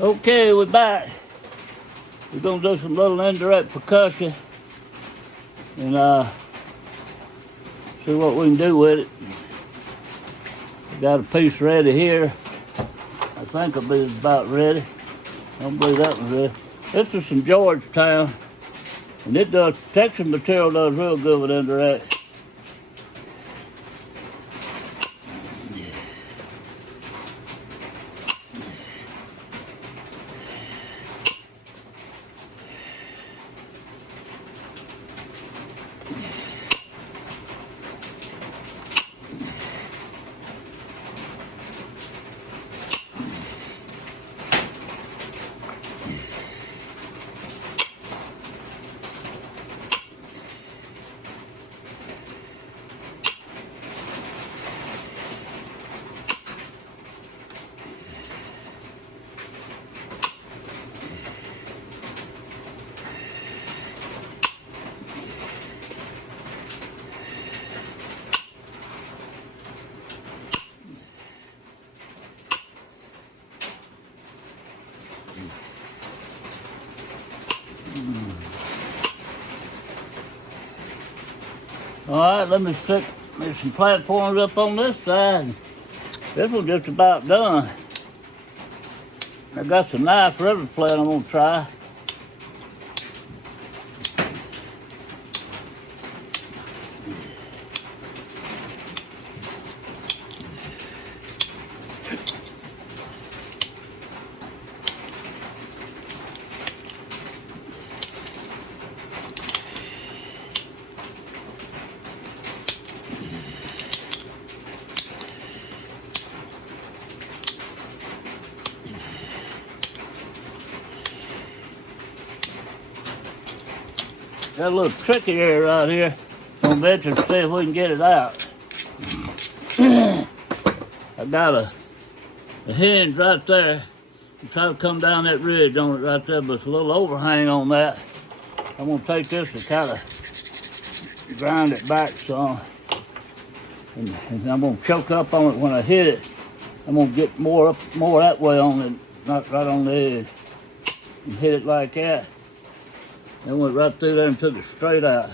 Okay, we're back. We're gonna do some little indirect percussion and see what we can do with it. I got a piece ready here. I think it'll be about ready. I don't believe that one's ready. This is some Georgetown, and it does, Texas material does real good with indirect. All right, let me stick some platforms up on this side. This one's just about done. I got some nice river flat I'm gonna try. Got a little tricky area right here. I'm gonna venture to see if we can get it out. I got a hinge right there. I'm trying to come down that ridge on it right there, but it's a little overhang on that. I'm gonna take this and kind of grind it back some. And I'm gonna choke up on it when I hit it. I'm gonna get more that way on it, not right on the edge. And hit it like that. Then went right through there and took it straight out.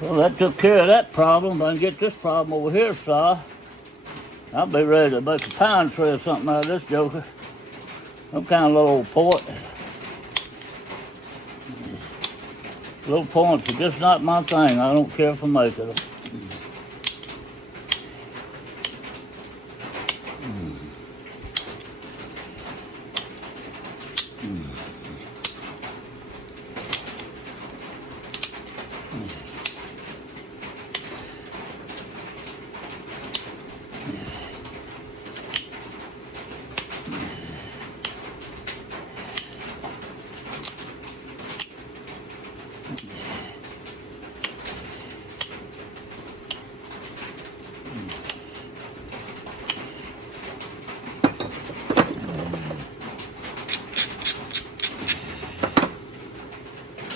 Well, that took care of that problem. If I can get this problem over here solved, I'll be ready to make a pound tray or something out of this joker. Some kind of little old port. Little points are just not my thing. I don't care for making them.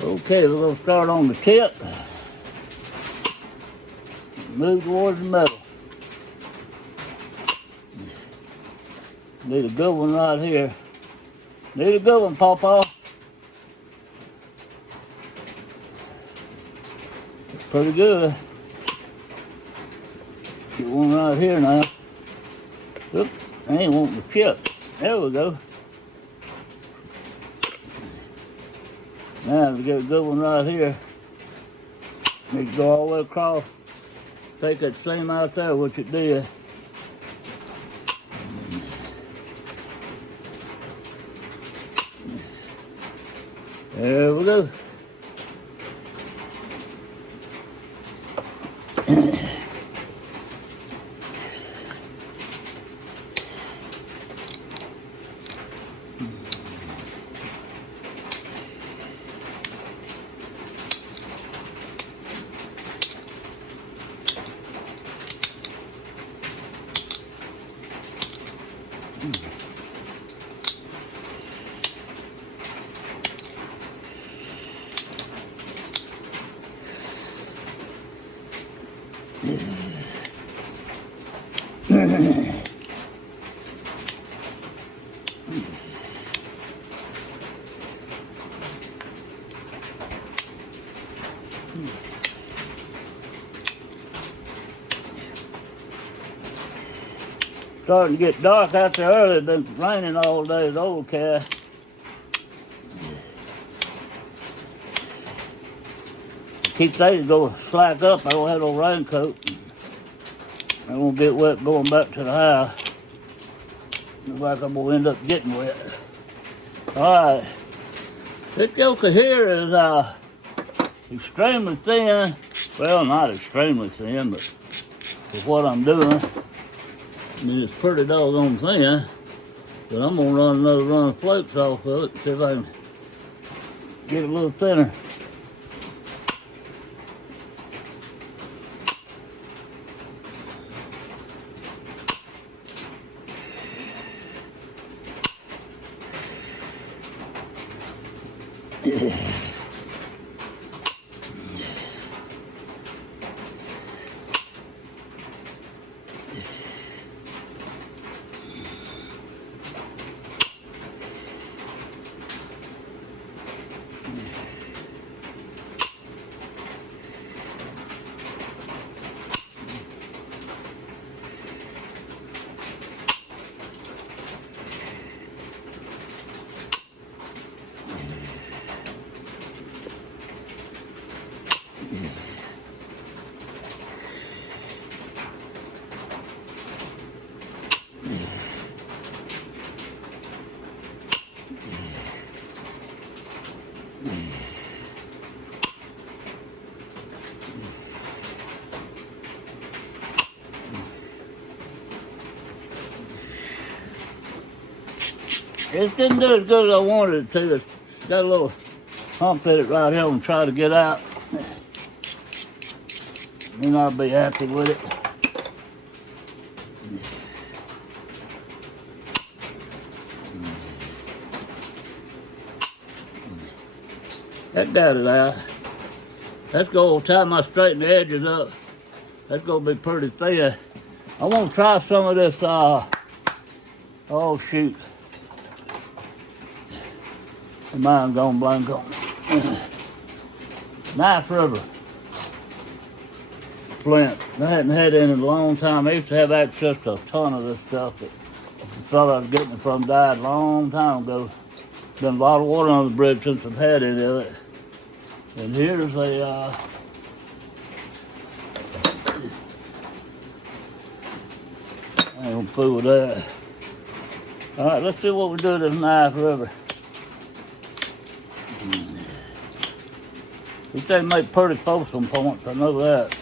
Okay, we're going to start on the tip. Move towards the middle. Need a good one right here. Need a good one, Pawpaw. It's pretty good. Get one right here now. Oops, I ain't wanting to chip. There we go. Now we get a good one right here. Need to go all the way across. Take that seam out there, which it did. There we go. Starting to get dark out there early. Been raining all day. It's overcast. Keep things go slack up. I don't have no raincoat. I won't get wet going back to the house. Looks like I'm gonna end up getting wet. All right. This joker here is extremely thin. Well, not extremely thin, but for what I'm doing, I mean, it's pretty doggone thin. But I'm gonna run another run of flakes off of it, see if I can get it a little thinner. It didn't do as good as I wanted it to. It's got a little hump in it right here. I'm trying to get out. Then I'll be happy with it. That got it out. That's gonna time I straighten the edges up. That's gonna be pretty thin. I want to try some of this. Oh shoot. Mine gone blank on me. Knife rubber flint. I hadn't had it in a long time. I used to have access to a ton of this stuff, but the fellow I was getting it from died a long time ago. Been a lot of water on the bridge since I've had any of it. And here's a I ain't gonna fool with that. All right, let's see what we do with this knife rubber. These things make pretty fulsome points, I know that.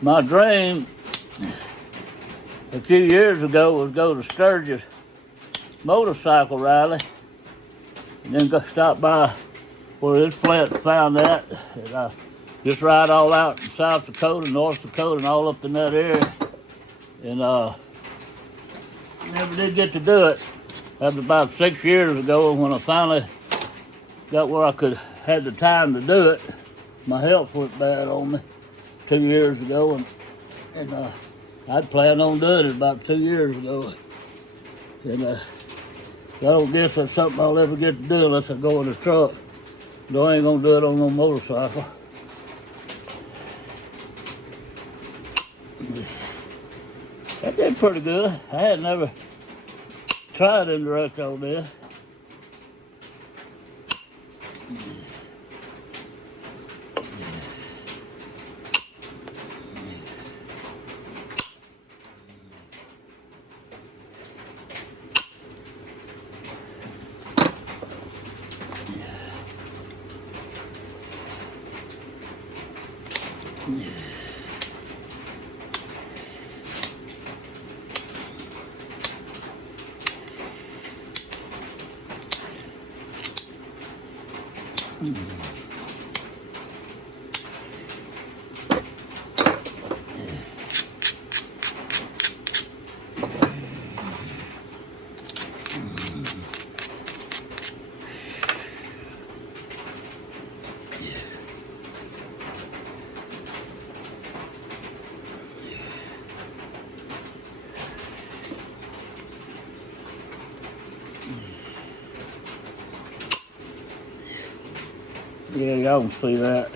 My dream a few years ago was go to Sturgis motorcycle rally and then go stop by where this plant found that. And just ride all out in South Dakota, North Dakota, and all up in that area. And never did get to do it. That was about 6 years ago when I finally got where I had the time to do it. My health went bad on me 2 years ago, and I'd planned on doing it about 2 years ago. And I don't guess that's something I'll ever get to do unless I go in the truck. Though I ain't gonna do it on no motorcycle. That did pretty good. I had never tried indirect on this. Yeah, y'all can see that.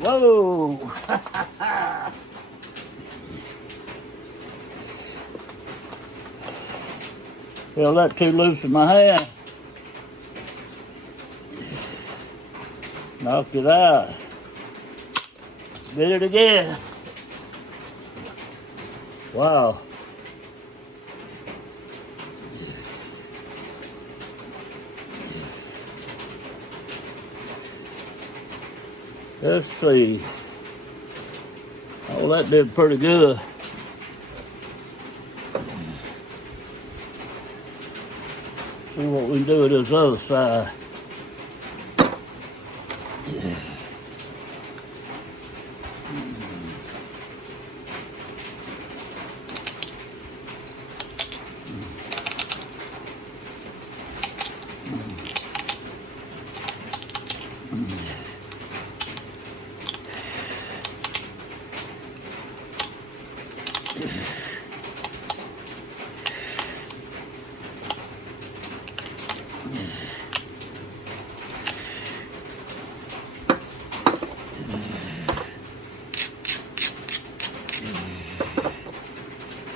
Whoa! Feel that too loose in my hand. Knocked it out. Did it again. Wow. Let's see. Oh, that did pretty good. See what we can do with this other side.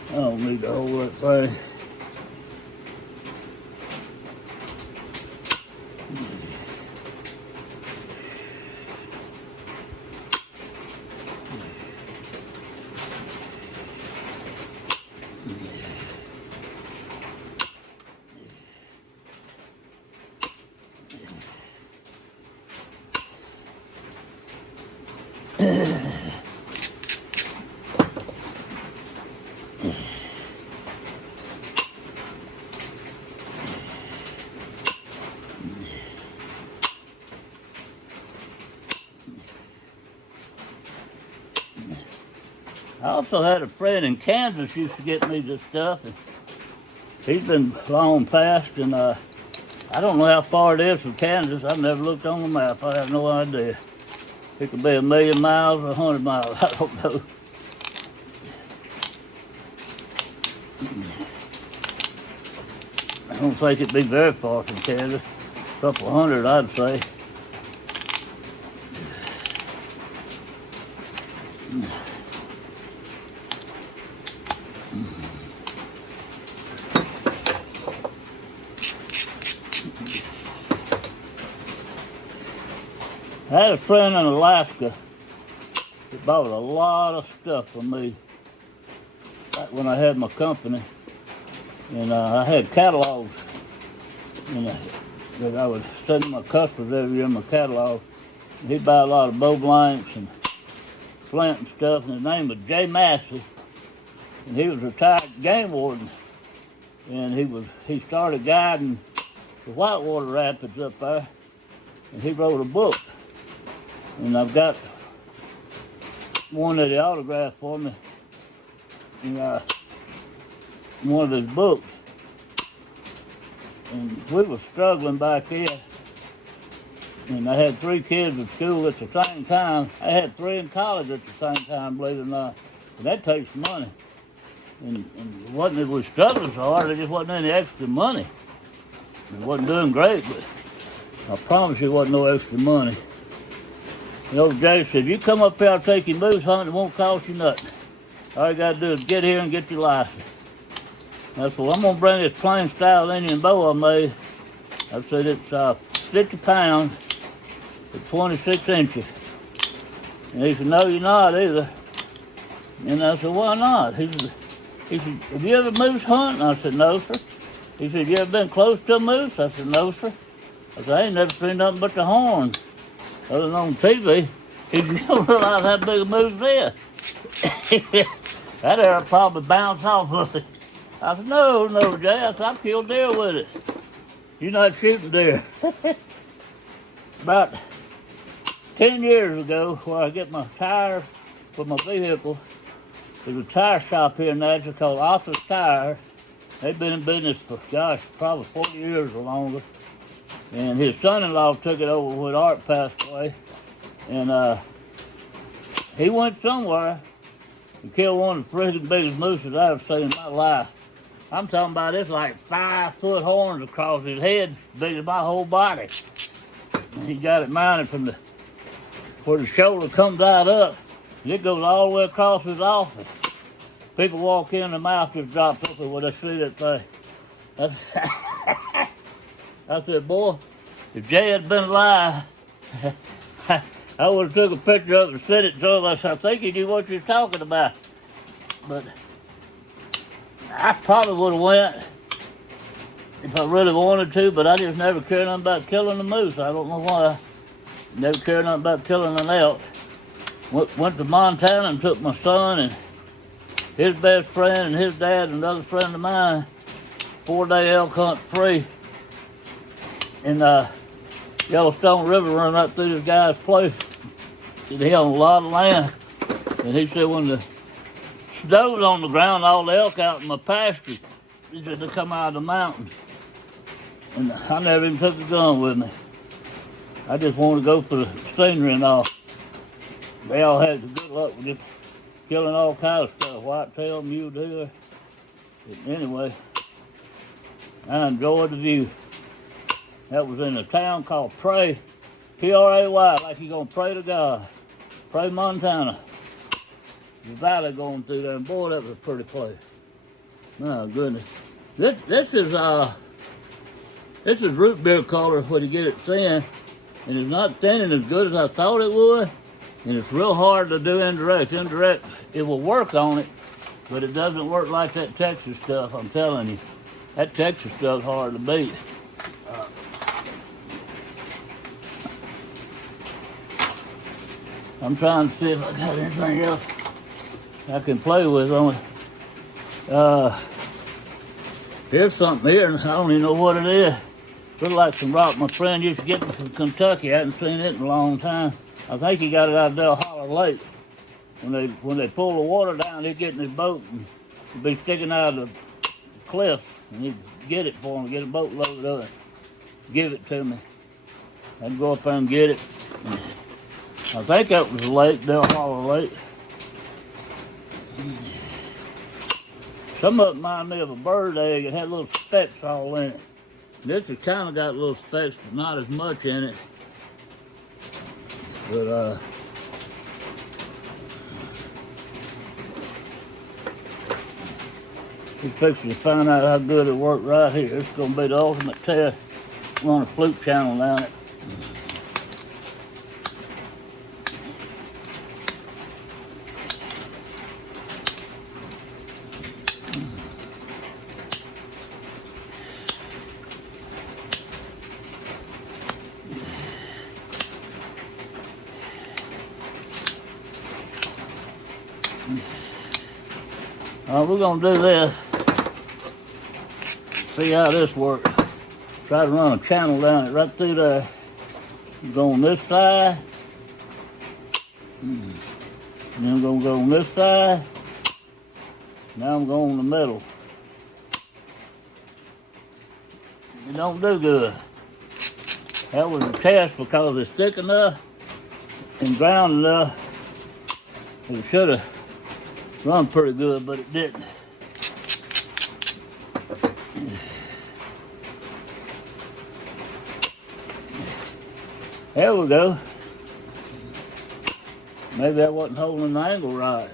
I don't need to hold that thing. I also had a friend in Kansas used to get me this stuff, and he's been long past, and I don't know how far it is from Kansas. I've never looked on the map. I have no idea. It could be 1,000,000 miles or 100 miles. I don't know. I don't think it'd be very far from Kansas. A couple hundred, I'd say. I had a friend in Alaska that bought a lot of stuff from me back when I had my company, and I had catalogs, and that I would send my customers every year in my catalog. And he'd buy a lot of bow blanks and flint and stuff, and his name was Jay Massey, and he was a retired game warden, and he started guiding the Whitewater Rapids up there, and he wrote a book. And I've got one that he autographed for me in one of his books. And we were struggling back then. And I had 3 kids in school at the same time. I had 3 in college at the same time, believe it or not. And that takes money. And it wasn't that we were struggling so hard, there just wasn't any extra money. It wasn't doing great, but I promise you it wasn't no extra money. The old Jay said, you come up here, I'll take you moose hunting, it won't cost you nothing. All you gotta do is get here and get your license. I said, well, I'm gonna bring this plain style Indian bow I made. I said, it's 50 pounds at 26 inches. And he said, no, you're not either. And I said, why not? He said, have you ever moose hunted? And I said, no, sir. He said, you ever been close to a moose? I said, no, sir. I said, I ain't never seen nothing but the horns. Other than on TV, he didn't realize how big a moose is. That air probably bounced off of it. I said, no, Jay. I said, I've killed deer with it. You're not shooting deer. About 10 years ago, where I get my tires for my vehicle, there's a tire shop here in Nashville called Office Tire. They've been in business for, gosh, probably 40 years or longer. And his son-in-law took it over when Art passed away. And he went somewhere and killed one of the friggin' biggest mooses I've ever seen in my life. I'm talking about it's like 5-foot horns across his head, big as my whole body. And he got it mounted from where the shoulder comes out up, and it goes all the way across his office. People walk in, the mouth just drops open when they see that thing. I said, boy, if Jay had been alive, I would have took a picture of it and sent it to him. I think he knew what you're talking about. But I probably would have went if I really wanted to, but I just never cared nothing about killing a moose. I don't know why. Never cared nothing about killing an elk. Went to Montana and took my son and his best friend and his dad and another friend of mine, 4-day elk hunt free. And Yellowstone River run right through this guy's place. And he owned a lot of land. And he said when the snow's on the ground, all the elk out in my pasture, he said they come out of the mountains. And I never even took a gun with me. I just wanted to go for the scenery and all. They all had the good luck with just killing all kinds of stuff, whitetail, mule deer. But anyway, I enjoyed the view. That was in a town called Pray, P-R-A-Y, like you're gonna pray to God. Pray, Montana. The valley going through there, and boy, that was a pretty place. My goodness. This is root beer color when you get it thin, and it's not thinning as good as I thought it would. And it's real hard to do indirect. Indirect, it will work on it, but it doesn't work like that Texas stuff, I'm telling you. That Texas stuff's hard to beat. I'm trying to see if I got anything else I can play with on it. Here's something here, and I don't even know what it is. Looks like some rock my friend used to get from Kentucky. I hadn't seen it in a long time. I think he got it out of Del Holler Lake. When they pull the water down, he'd get in his boat and it'd be sticking out of the cliff, and he'd get it for him, get a boat load of it, give it to me. I'd go up there and get it. I think that was the lake, Del Holler Lake. Some of it reminded me of a bird egg. It had little specks all in it. This has kind of got little specks, but not as much in it. But we're fixing to find out how good it worked right here. It's going to be the ultimate test. Run a fluke channel down it. We're going to do this, see how this works. Try to run a channel down it right through there. Go on this side, and then I'm going to go on this side. Now I'm going in the middle. It don't do good. That was a test because it's thick enough and ground enough. It should have run pretty good, but it didn't. There we go. Maybe I wasn't holding the angle right.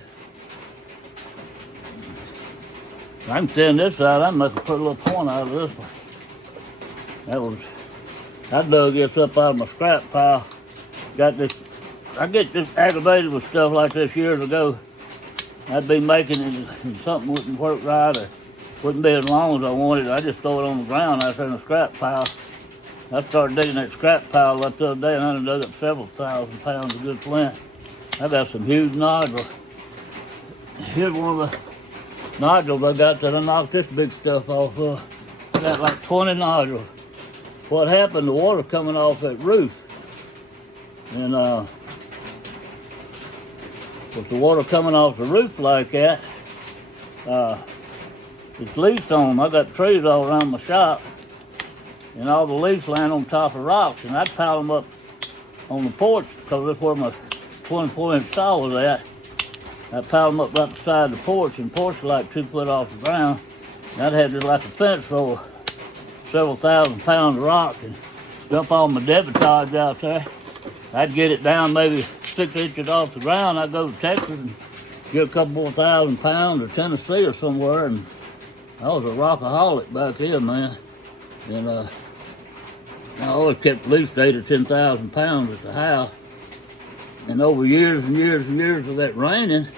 I can send this out. I must have put a little point out of this one. I dug this up out of my scrap pile. Got this. I get just aggravated with stuff like this years ago. I'd be making it and something wouldn't work right or wouldn't be as long as I wanted. I just throw it on the ground out there in the scrap pile. I started digging that scrap pile up the other day and I dug up several thousand pounds of good flint. I got some huge nodules. Here's one of the nodules I got that I knocked this big stuff off of. I got like 20 nodules. What happened, the water coming off that roof. And with the water coming off the roof like that, it's leaks on them. I got trees all around my shop, and all the leaks land on top of rocks, and I'd pile them up on the porch because that's where my 24-inch saw was at. I piled them up right beside the porch, and the porch is like 2 foot off the ground. I'd have just like a fence full of several thousand pounds of rock and dump all my debitage out there. I'd get it down maybe 6 inches off the ground. I'd go to Texas and get a couple more thousand pounds, or Tennessee or somewhere. And I was a rockaholic back then, man. And I always kept at least 8,000 or 10,000 pounds at the house. And over years and years and years of that raining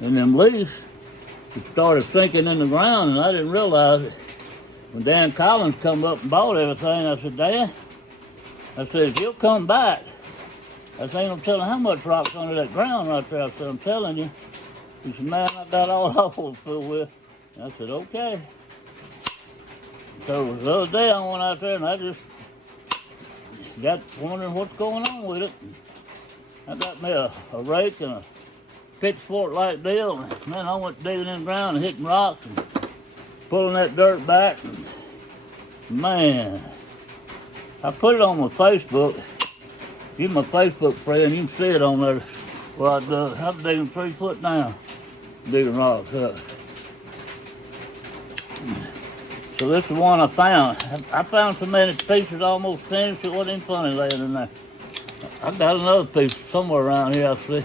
and them leaves, it started sinking in the ground, and I didn't realize it. When Dan Collins come up and bought everything, I said, Dan, I said, if you'll come back, I said, ain't no telling how much rock's under that ground right there. I said, I'm telling you. He said, man, I got all holes filled with. And I said, okay. So the other day I went out there and I just got wondering what's going on with it. I got me a rake and a pitchfork like deal. And man, I went digging in the ground and hitting rocks and pulling that dirt back. And man, I put it on my Facebook. You're my Facebook friend, you can see it on there. Well, I'm digging 3 foot down, digging rocks up. So this is the one I found. I found so many pieces almost finished, it wasn't even funny laying in there. I got another piece somewhere around here, I see.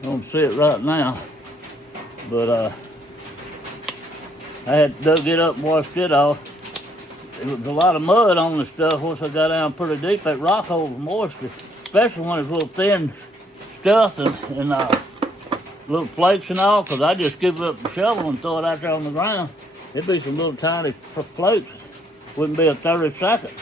I don't see it right now. But I had to dug it up and washed it off. There was a lot of mud on the stuff. Once I got down pretty deep, that rock holds moisture, especially when it's little thin stuff and little flakes and all, because I just give up the shovel and throw it out there on the ground. It'd be some little tiny flakes. Wouldn't be a 32nd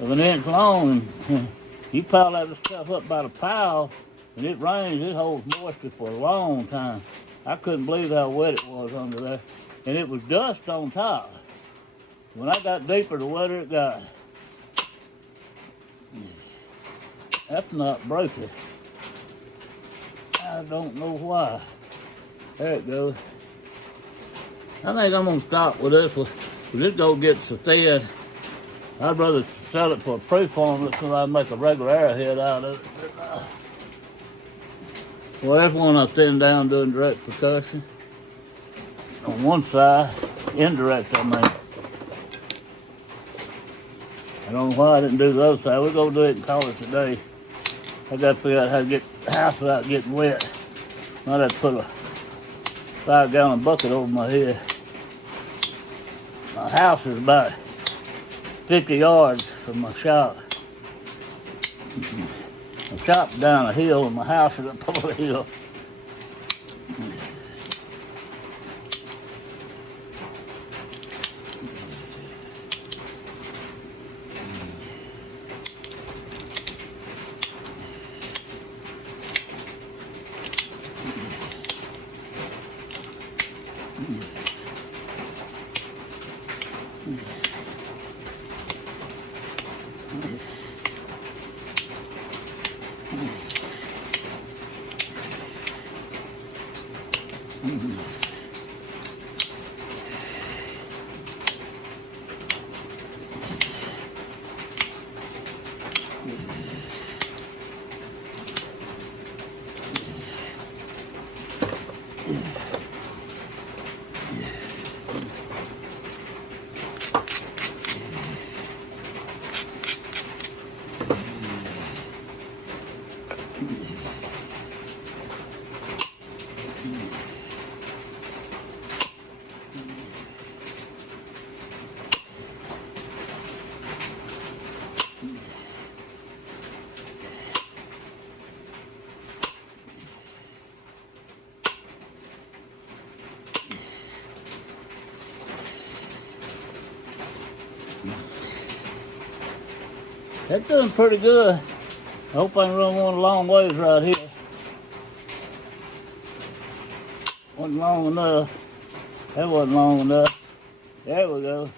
of an inch long. And you pile that stuff up by the pile, and it rains, it holds moisture for a long time. I couldn't believe how wet it was under there. And it was dust on top. When I got deeper, the wetter it got. That's not breaking. I don't know why. There it goes. I think I'm gonna stop with this one. This gonna get so thin. I'd rather sell it for a preform than I make a regular arrowhead out of it. Well, there's one I thinned down doing direct percussion. On one side, indirect I mean. I don't know why I didn't do the other side. We're gonna do it and call it today. I gotta figure out how to get the house without getting wet. Might have to put a 5-gallon bucket over my head. My house is about 50 yards from my shop. My shop's down a hill and my house is up over a hill. That's doing pretty good. I hope I can run one a long ways right here. Wasn't long enough. That wasn't long enough. There we go.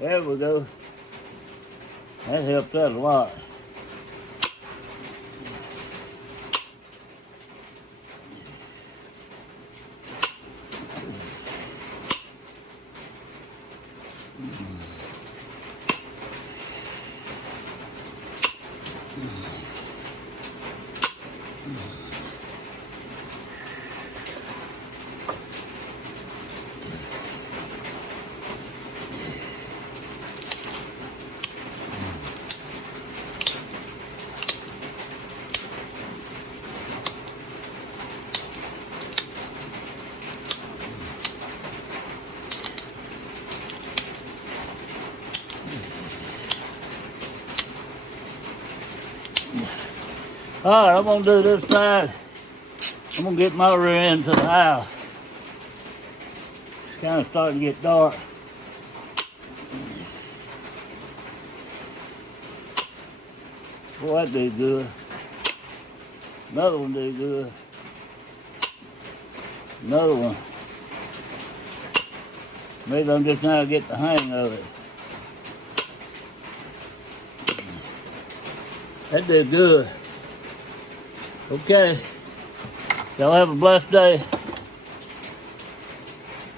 There we go. That helped that a lot. All right, I'm gonna do this side. I'm gonna get my rear end to the house. It's kind of starting to get dark. Boy, that did good. Another one did good. Another one. Maybe I'm just now getting the hang of it. That did good. Okay. Y'all have a blessed day.